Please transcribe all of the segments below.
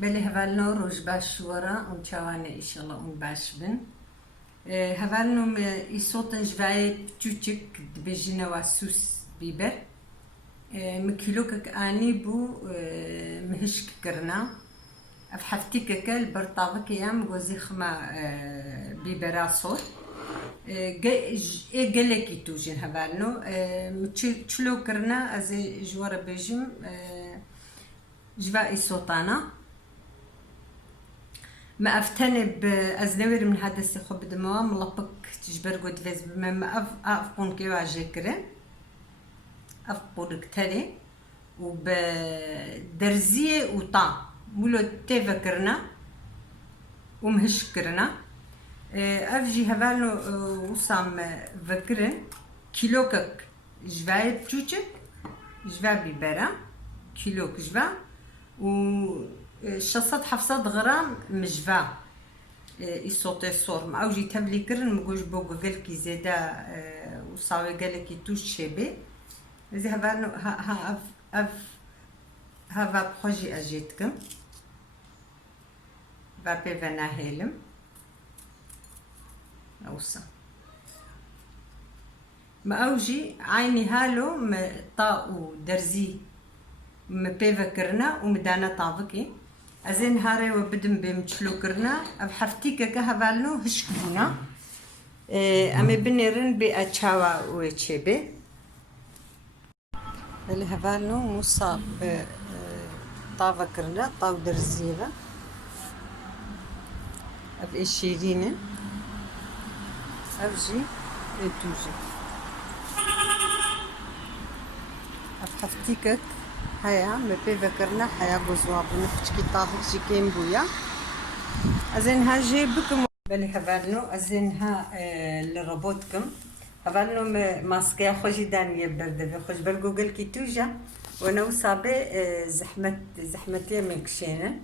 بله هفالنو روش باش ورا ونشواني إن شاء الله باش بن هفالنو يصوتن جواي تشوتشك دبجنا واسوس بيبر مكيلوكك آني بو مهشك كرنا أفحفتيك كال برطابك يام غوزي خما بيبرا صوت قالكي توجين هفالنو تشلو كرنا أزي جوار بيجم جواي صوتانا ما افتنب ازنوير من هذا السخب دموا ملبك تجبر قد فيز بما افقون كيو عجكرن افقون كتالي وبدرزية وطا مولو تفكرنا ومهشكرنا افجي هفالو وصام فكرن كيلوكك جواي بتوچك جوا بيبرا كيلوك جوا و شصت حفصد غرام مجفا يصوتي الصور ما اوجي تبلي كرن مقوش بوغ قالكي زيدا وصاوي قالكي توش شبي زي هفانو هفا بخوجي اجيتكم فابي فانا هيلم اوصا ما اوجي عيني هالو طاو درزي مبيفا كرنا ومدانا طابكي ازين هاري وبدم بمتشلو كرنا ابحفتيكا كهفالنو هشكبونا امي بنيرن بأتشاوا ويتشيبي اللي هفالنو مصاب طافا كرنا طاو درزيغا اب اشيرين افجي توجي ابحفتيكا هيا مبي ذكرنا حيا بوزوا بنفتكي طاهر شي كاين بويا ازينها جيبكم بالي هفالنو ازينها لروبوتكم هفالنو ماسكي خوجي دانية برد خوش بل جوجل كي توجا وانا وصابي زحمتي من كشينا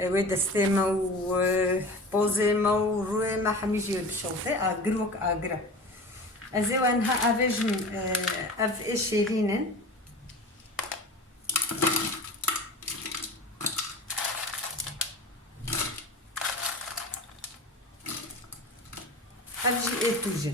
ويدستيما وبوزيما ورويما حميجي بشوفي اقروك اقرا ازي وانها افيجن اف اشيرينن هالجي توجن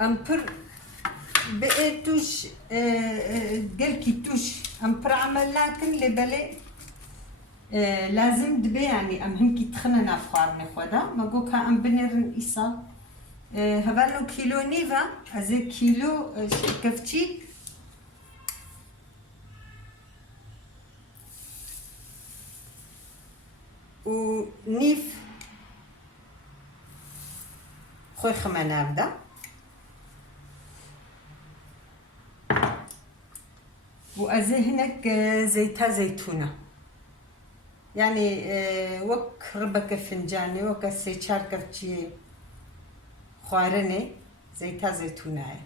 امبر بقيتوش قالكي توش امبر عملناكن اللي بالي لازم دبي يعني ام هنكي تخننا فخارني خودا ما قوكا ام بنرن إيصال هفالو كيلو نيفا ازي كيلو كفتشي و نيف خوي خمانا بدا وازي هناك زيتها زيتونه يعني وك ربك فنجاني وك سيشار كفتشي خوارني زيتها زيتونه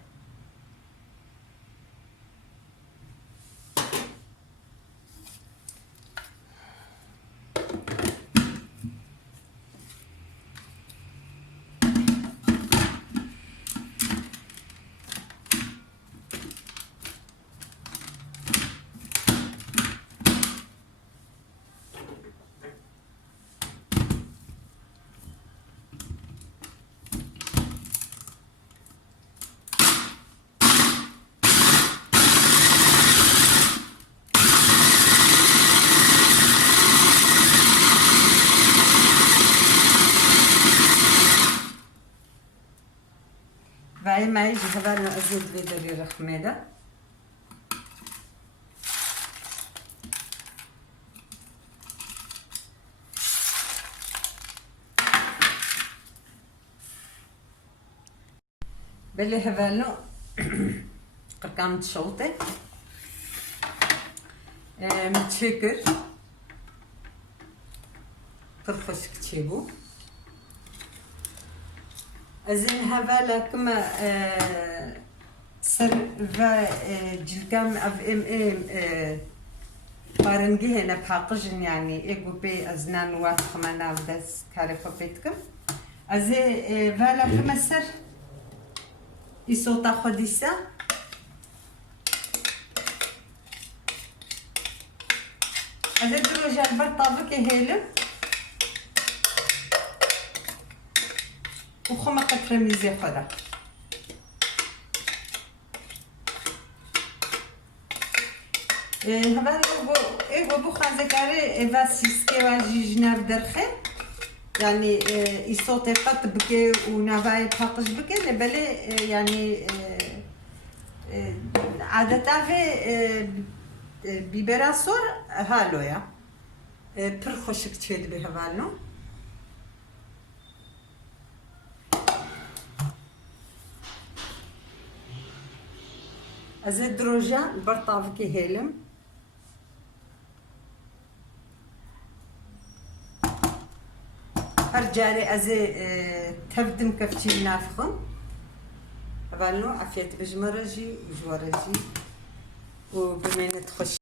باي معي هفالو ازيد بيدري رخميدة بلي هفالو قرقام تشوطي متشكر فرفش كتيبو ازين هفالا كما سر فا جلقام اف ام بارنجي هنا بحقجن يعني ايجو بي ازنان وات خمانا بدس كارفة بيتكم از ولی خمسر ایسوتا خودیسا از دروجه بر طابق هیلم و خمق فرمیزی خدا همان او بو خانزکاره و سیسکه و جیجناف درخه يعني يصوت قط بكي ونافاي بحقش بكي بلي يعني عادة في بيبرا صور هالو يا پر خوشك تشيد بهوالو از دروجة برطاف كي هيلم هرجالي از تبدم كفتي نافخم هبالو عفيت بجمرجي وجورجي وبمين تخش